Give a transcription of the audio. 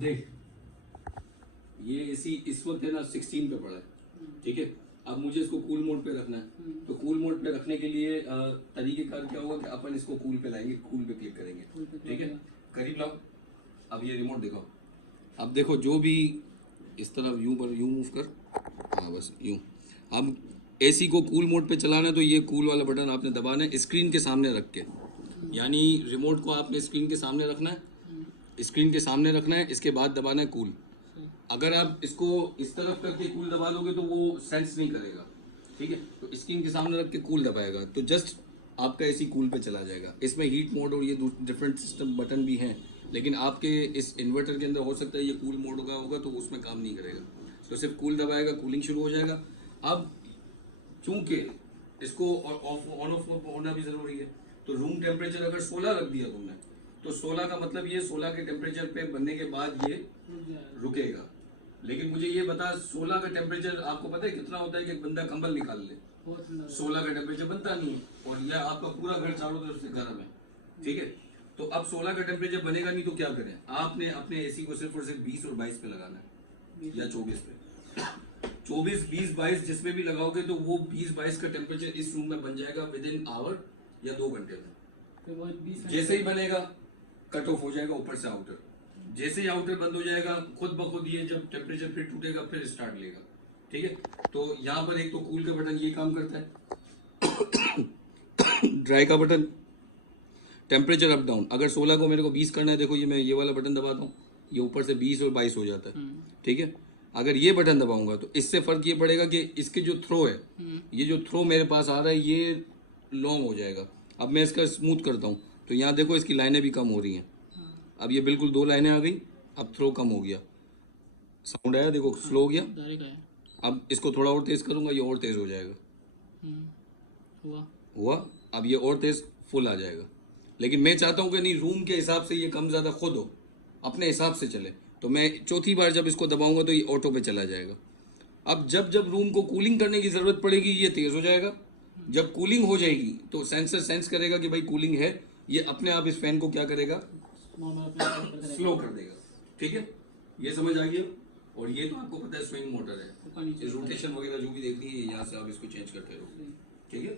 देख ये एसी इस वक्त है ना 16 पे पड़ा है, ठीक है। अब मुझे इसको कूल मोड पे रखना है, तो कूल मोड पे रखने के लिए तरीकेकार क्या होगा कि अपन इसको कूल पे लाएंगे, कूल पे क्लिक करेंगे, ठीक है। करीब लाओ, अब ये रिमोट देखो, अब देखो जो भी इस तरह यूं पर यूं मूव कर, हाँ बस यूं। अब एसी को कूल मोड पे चलाना है तो ये कूल वाला बटन आपने दबाना है स्क्रीन के सामने रख के, यानी रिमोट को आपने स्क्रीन के सामने रखना है, स्क्रीन के सामने रखना है, इसके बाद दबाना है कूल। अगर आप इसको इस तरफ करके कूल दबा दोगे तो वो सेंस नहीं करेगा, ठीक है। तो स्क्रीन के सामने रख के कूल दबाएगा तो जस्ट आपका एसी कूल पे चला जाएगा। इसमें हीट मोड और ये डिफरेंट सिस्टम बटन भी हैं, लेकिन आपके इस इन्वर्टर के अंदर हो सकता है ये कूल मोड होगा तो उसमें काम नहीं करेगा, तो सिर्फ कूल दबाएगा, कूलिंग शुरू हो जाएगा। अब चूंकि इसको ऑन ऑफ होना भी जरूरी है, तो रूम टेम्परेचर अगर 16 रख दिया तुमने तो 16 का मतलब ये 16 के टेम्परेचर पे बनने के बाद ये रुकेगा। लेकिन मुझे ये बता 16 का टेम्परेचर आपको पता है कितना होता है कि एक बंदा कंबल निकाल ले, 16 का टेम्परेचर बनता नहीं है, और यह आपका पूरा घर चारों तरफ से गर्म है, ठीक है। तो अब 16 का टेम्परेचर बनेगा नहीं तो क्या करें, आपने अपने एसी को सिर्फ और सिर्फ 20 और 22 पे लगाना है या 24 पे, 24, 20, 22 जिसमें भी लगाओगे तो वो 20, 22 का टेम्परेचर इस रूम में बन जाएगा विद इन आवर या 2 घंटे में। जैसे ही बनेगा कट ऑफ हो जाएगा ऊपर से आउटर, जैसे ही आउटर बंद हो जाएगा खुद ब खुद ये जब टेम्परेचर फिर टूटेगा फिर स्टार्ट लेगा, ठीक है। तो यहाँ पर एक तो कूल का बटन ये काम करता है, ड्राई का बटन टेम्परेचर अप डाउन, अगर 16 को मेरे को 20 करना है, देखो ये मैं ये वाला बटन दबाता हूँ, ये ऊपर से 20 और 22 हो जाता है, ठीक है। अगर ये बटन दबाऊंगा तो इससे फर्क ये पड़ेगा कि इसके जो थ्रो है, ये जो थ्रो मेरे पास आ रहा है ये लॉन्ग हो जाएगा। अब मैं इसका स्मूथ करता हूँ तो यहाँ देखो इसकी लाइनें भी कम हो रही हैं, अब ये बिल्कुल 2 लाइनें आ गई, अब थ्रो कम हो गया, साउंड आया देखो स्लो हो गया। अब इसको थोड़ा और तेज करूंगा ये और तेज हो जाएगा, हुआ। अब ये और तेज फुल आ जाएगा, लेकिन मैं चाहता हूँ कि नहीं रूम के हिसाब से ये कम ज़्यादा खुद हो, अपने हिसाब से चले, तो मैं चौथी बार जब इसको दबाऊंगा तो ये ऑटो पे चला जाएगा। अब जब जब रूम को कूलिंग करने की ज़रूरत पड़ेगी ये तेज़ हो जाएगा, जब कूलिंग हो जाएगी तो सेंसर सेंस करेगा कि भाई कूलिंग है, ये अपने आप इस फैन को क्या करेगा, स्लो कर देगा, ठीक है। ये समझ आ गया। और ये तो आपको पता है स्विंग मोटर है, रोटेशन वगैरह जो भी देखनी है यहाँ से आप इसको चेंज करते रहो, ठीक है।